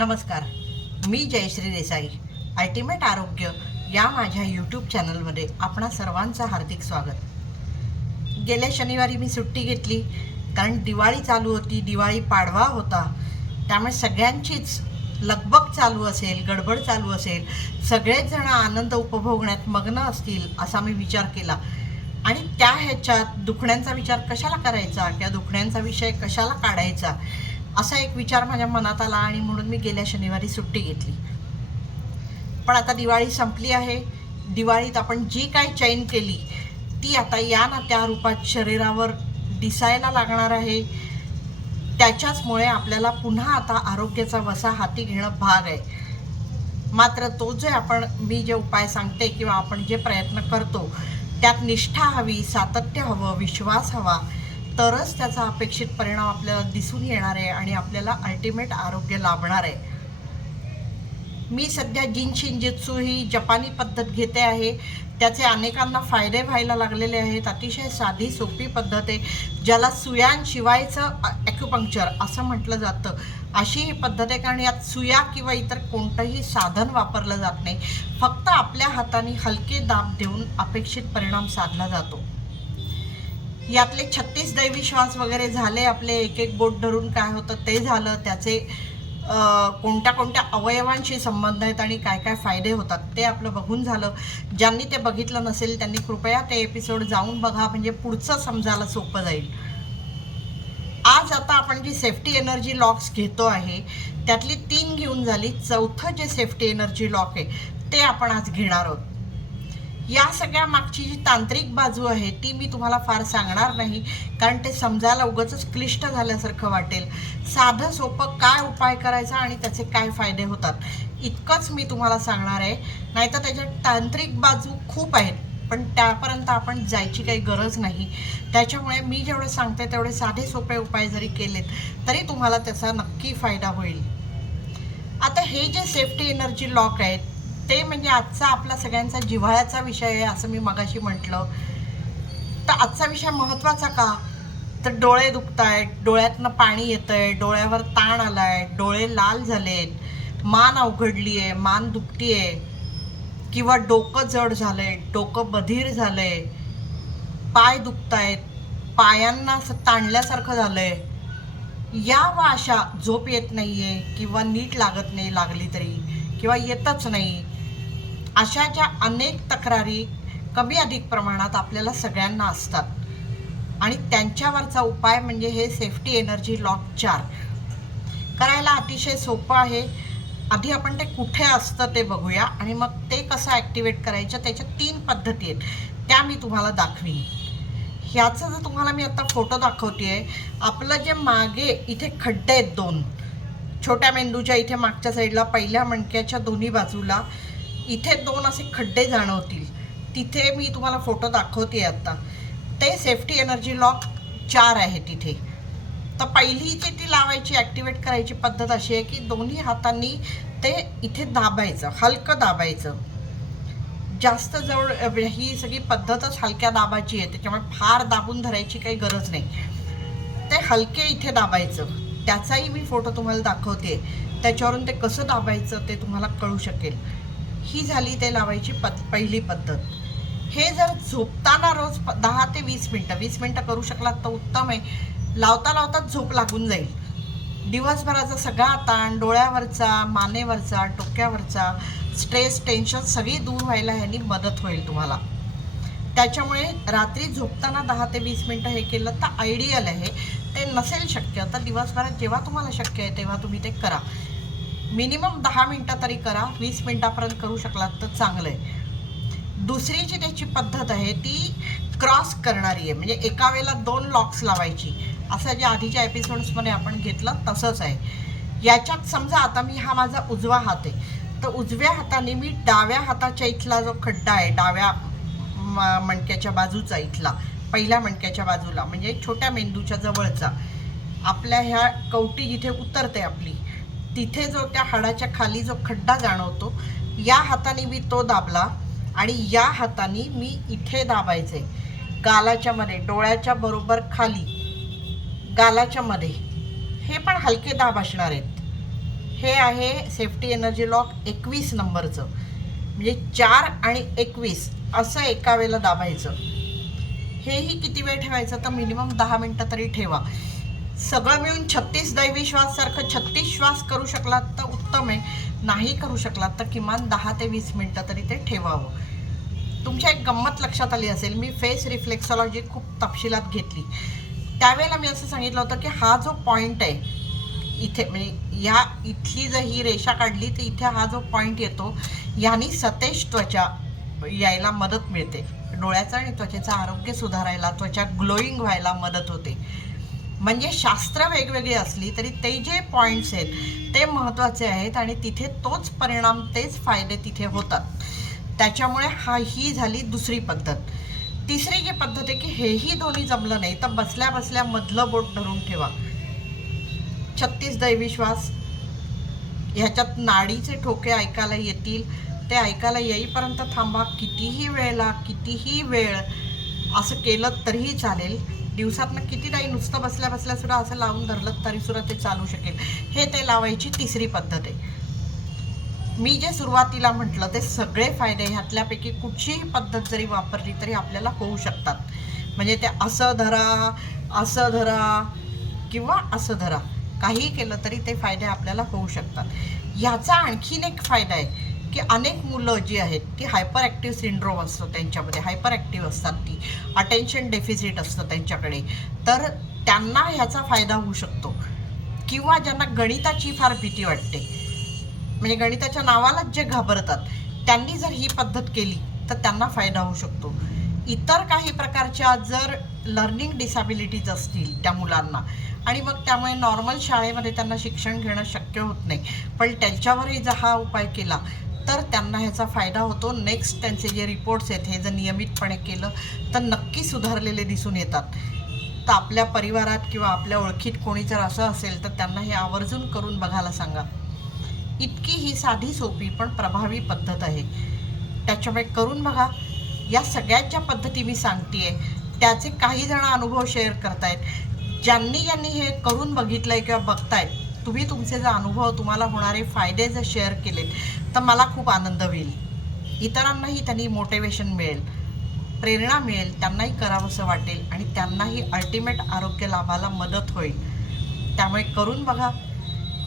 नमस्कार, मी जयश्री देसाई. अल्टिमेट आरोग्य या माझ्या यूट्यूब चॅनलमध्ये आपणा सर्वांचं हार्दिक स्वागत. गेल्या शनिवारी मी सुट्टी घेतली कारण दिवाळी चालू होती, दिवाळी पाडवा होता. त्यामुळे सगळ्यांचीच लगबग चालू असेल, गडबड चालू असेल, सगळेच जण आनंद उपभोगण्यात मग्न असतील असा मी विचार केला. आणि त्या ह्याच्यात दुखण्यांचा विचार कशाला करायचा किंवा दुखण्यांचा विषय कशाला काढायचा असा एक विचार माझ्या मनात आला आणि म्हणून मी गेल्या शनिवारी सुट्टी घेतली. पण आता दिवाळी संपली आहे. दिवाळीत आपण जी काही चैन केली ती आता या ना त्या रूपात शरीरावर दिसायला लागणार आहे. त्याच्याचमुळे आपल्याला पुन्हा आता आरोग्याचा वसा हाती घेणं भाग आहे. मात्र तो मी जे उपाय सांगते किंवा आपण जे प्रयत्न करतो त्यात निष्ठा हवी, सातत्य हवं, विश्वास हवा, तरच त्याचा अपेक्षित परिणाम आपल्याला दिसून येणार आहे आणि आपल्याला अल्टिमेट आरोग्य लाभणार आहे. मी सध्या जिन शिंजित्सू ही जपानी पद्धत घेते आहे. त्याचे अनेकांना फायदे व्हायला लागलेले आहेत. अतिशय साधी सोपी पद्धत आहे, ज्याला सुयांशिवायचं ॲक्युपंक्चर असं म्हटलं जातं. अशी ही पद्धत आहे कारण यात सुया किंवा इतर कोणतंही साधन वापरलं जात नाही. फक्त आपल्या हाताने हलके दाब देऊन अपेक्षित परिणाम साधला जातो. यातले 36 दैवी श्वास वगैरे झाले आपले, एक एक बोट धरून काय होतं ते झालं. त्याचे कोणत्या कोणत्या अवयवांशी संबंध आहेत आणि काय काय फायदे होतात ते आपलं बघून झालं. ज्यांनी ते बघितलं नसेल त्यांनी कृपया ते एपिसोड जाऊन बघा, म्हणजे पुढचं समजायला सोपं जाईल. आज आता आपण जी सेफ्टी एनर्जी लॉक्स घेतो आहे त्यातली 3 घेऊन झाली. चौथं जे सेफ्टी एनर्जी लॉक आहे ते आपण आज घेणार आहोत. या सगळ्या मागची जी तांत्रिक बाजू आहे ती मी तुम्हाला फार सांगणार नाही, कारण ते समजायला उगाचच क्लिष्ट झाल्यासारखं वाटेल. साधं सोपं काय उपाय करायचा आणि त्याचे काय फायदे होतात इतकंच मी तुम्हाला सांगणार आहे. नाहीतर त्याच्यात तांत्रिक बाजू खूप आहेत, पण त्यापर्यंत आपण जायची काही गरज नाही. त्याच्यामुळे मी जेवढे सांगते तेवढे साधे सोपे उपाय जरी केलेत तरी तुम्हाला त्याचा नक्की फायदा होईल. आता हे जे सेफ्टी एनर्जी लॉक आहेत ते म्हणजे आजचा आपला सगळ्यांचा जिव्हाळ्याचा विषय आहे असं मी मगाशी म्हटलं. तर आजचा विषय महत्त्वाचा का, तर डोळे दुखत आहेत, डोळ्यातनं पाणी येतं आहे, डोळ्यावर ताण आला आहे, डोळे लाल झालेत, मान अवघडली आहे, मान दुखती आहे, किंवा डोकं जड झालं आहे, डोकं बधीर झालं आहे, पाय दुखत आहेत, पायांना असं ताणल्यासारखं झालं आहे, या व अशा झोप येत नाही आहे किंवा नीट लागत नाही, लागली तरी किंवा येतच नाही, अशा ज्या अनेक तक्रारी कमी अधिक प्रमाणात आपल्याला सगळ्यांना असतात. आणि त्यांच्यावरचा उपाय म्हणजे हे सेफ्टी एनर्जी लॉक 4 करायला अतिशय सोपं आहे. आधी आपण ते कुठे असतं ते बघूया आणि मग ते कसं ॲक्टिवेट करायचं त्याच्या 3 पद्धती आहेत, त्या मी तुम्हाला दाखवीन. ह्याचा जर तुम्हाला मी आता फोटो दाखवते आहे, आपलं जे मागे इथे खड्डे आहेत 2 छोट्या मेंदूच्या इथे मागच्या साईडला पहिल्या मणक्याच्या दोन्ही बाजूला इथे 2 असे खड्डे जाणवतील. तिथे मी तुम्हाला फोटो दाखवते आता. ते सेफ्टी एनर्जी लॉक 4 आहे तिथे. तर पहिली जी ती लावायची ॲक्टिवेट करायची पद्धत अशी आहे की दोन्ही हातांनी ते इथे दाबायचं, हलकं दाबायचं. जास्त जवळ ही सगळी पद्धतच हलक्या दाबाची आहे, त्याच्यामुळे फार दाबून धरायची काही गरज नाही. ते हलके इथे दाबायचं. त्याचाही मी फोटो तुम्हाला दाखवते, त्याच्यावरून ते कसं दाबायचं ते तुम्हाला कळू शकेल. ही झाली ते लावायची पहिली पद्धत. हे जर झोपताना रोज 10 ते 20 मिनटं करू शकलात तर उत्तम आहे. लावता लावताच झोप लागून जाईल. दिवसभराचा सगळा ताण, डोळ्यावरचा, मानेवरचा, डोक्यावरचा स्ट्रेस, टेन्शन सगळी दूर व्हायला ह्यानी मदत होईल तुम्हाला. त्याच्यामुळे रात्री झोपताना 10 ते 20 मिनटं हे केलं तर आयडियल आहे. ते नसेल शक्य तर दिवसभरात जेव्हा तुम्हाला शक्य आहे तेव्हा तुम्ही ते करा. मिनिमम 10 मिनटं तरी करा, 20 मिनटापर्यंत करू शकलात तर चांगलं आहे. दुसरी जी त्याची पद्धत आहे ती क्रॉस करणारी आहे, म्हणजे एका वेळेला 2 लॉक्स लावायची, असं जे आधीच्या एपिसोड्समध्ये आपण घेतलं तसंच आहे. याच्यात समजा आता हा माझा उजवा हात आहे, तर उजव्या हाताने मी डाव्या हाताच्या इथला जो खड्डा आहे, डाव्या मणक्याच्या बाजूचा इथला, पहिल्या मणक्याच्या बाजूला म्हणजे छोट्या मेंदूच्या जवळचा, आपल्या ह्या कवटी जिथे उतरते आपली तिथे जो त्या हाडाच्या खाली जो खड्डा जाणवतो, या हाताने मी तो दाबला आणि या हाताने मी इथे दाबायचे, गालाच्या मध्ये, डोळ्याच्या बरोबर खाली, गालाच्या मध्ये. हे पण हलके दाब असणार आहेत. हे आहे सेफ्टी एनर्जी लॉक 21 नंबरचं. म्हणजे 4 आणि 21 असं एका वेळेला दाबायचं. हेही किती वेळ ठेवायचं तर मिनिमम 10 मिनटं तरी ठेवा. सगळं मिळून 36 दैवी श्वास सारखं 36 श्वास करू शकलात तर उत्तम आहे. नाही करू शकलात तर किमान 10 ते 20 मिनटं तरी ते ठेवावं. तुमच्या एक गंमत लक्षात आली असेल, मी फेस रिफ्लेक्सॉलॉजी खूप तपशिलात घेतली. त्यावेळेला मी असं सांगितलं होतं की हा जो पॉईंट आहे इथे, म्हणजे या इथली जर ही रेषा काढली तर इथे हा जो पॉईंट येतो याने सतेज त्वचा यायला मदत मिळते. डोळ्याचं आणि त्वचेचं आरोग्य सुधारायला, त्वचा ग्लोईंग व्हायला मदत होते. म्हणजे शास्त्र वेगवेगळी असली तरी ते जे पॉईंट्स आहेत ते महत्त्वाचे आहेत आणि तिथे तोच परिणाम, तेच फायदे तिथे होतात. त्याच्यामुळे ही झाली दुसरी पद्धत. तिसरी जी पद्धत आहे की हेही दोन्ही जमलं नाही तर बसल्या बसल्या मधलं बोट धरून ठेवा. 36 दैवी श्वास. ह्याच्यात नाडीचे ठोके ऐकायला येतील, ते ऐकायला येईपर्यंत थांबा. कितीही वेळ असं केलं तरीही चालेल. दिवसातनं कितीदाही नुसतं बसल्या बसल्या सुद्धा असं लावून धरलं तरी सुद्धा ते चालू शकेल. हे ते लावायची तिसरी पद्धत आहे. मी जे सुरुवातीला म्हटलं ते सगळे फायदे ह्यातल्यापैकी कुठचीही पद्धत जरी वापरली तरी आपल्याला होऊ शकतात. म्हणजे ते असं धरा किंवा असं धरा, काही केलं तरी ते फायदे आपल्याला होऊ शकतात. ह्याचा आणखीन एक फायदा आहे की अनेक मुलं जी आहेत ती हायपर ॲक्टिव्ह सिंड्रोम असतो त्यांच्यामध्ये, हायपर ॲक्टिव्ह असतात, ती अटेन्शन डेफिसिट असतं त्यांच्याकडे, तर त्यांना ह्याचा फायदा होऊ शकतो. किंवा ज्यांना गणिताची फार भीती वाटते, म्हणजे गणिताच्या नावालाच जे घाबरतात, त्यांनी जर ही पद्धत केली तर त्यांना फायदा होऊ शकतो. इतर काही प्रकारच्या जर लर्निंग डिसॅबिलिटीज असतील त्या मुलांना आणि मग त्यामुळे नॉर्मल शाळेमध्ये त्यांना शिक्षण घेणं शक्य होत नाही, पण त्यांच्यावरही जर हा उपाय केला तर त्यांना ह्याचा फायदा होतो. नेक्स्ट त्यांचे जे रिपोर्ट्स आहेत हे जर नियमितपणे केलं तर नक्की सुधारलेले दिसून येतात. तर आपल्या परिवारात किंवा आपल्या ओळखीत कोणी जर असं असेल तर त्यांना हे आवर्जून करून बघायला सांगा. इतकी ही साधी सोपी पण प्रभावी पद्धत आहे. त्याच्यामुळे करून बघा. या सगळ्यात ज्या पद्धती मी सांगतेय त्याचे काही जण अनुभव शेअर करतायत. ज्यांनी हे करून बघितलं आहे किंवा बघतायत, तुम्ही तुमचे जे अनुभव, तुम्हाला होणारे फायदे जर शेअर केलेत तर मला खूप आनंद होईल. इतरांनाही त्यांनी मोटिवेशन मिळेल, प्रेरणा मिळेल, त्यांनाही करावंसं वाटेल आणि त्यांनाही अल्टिमेट आरोग्य लाभाला मदत होईल. त्यामुळे करून बघा.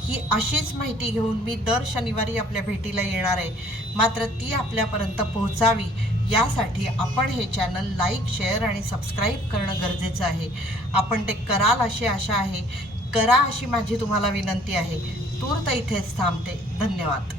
ही अशीच माहिती घेऊन मी दर शनिवारी आपल्या भेटीला येणार आहे. मात्र ती आपल्यापर्यंत पोहोचावी यासाठी आपण हे चॅनल लाईक, शेअर आणि सबस्क्राईब करणं गरजेचं आहे. आपण ते कराल अशी आशा आहे. करा अशी माझी तुम्हाला विनंती आहे. तूर्त इथेच थांबते. धन्यवाद.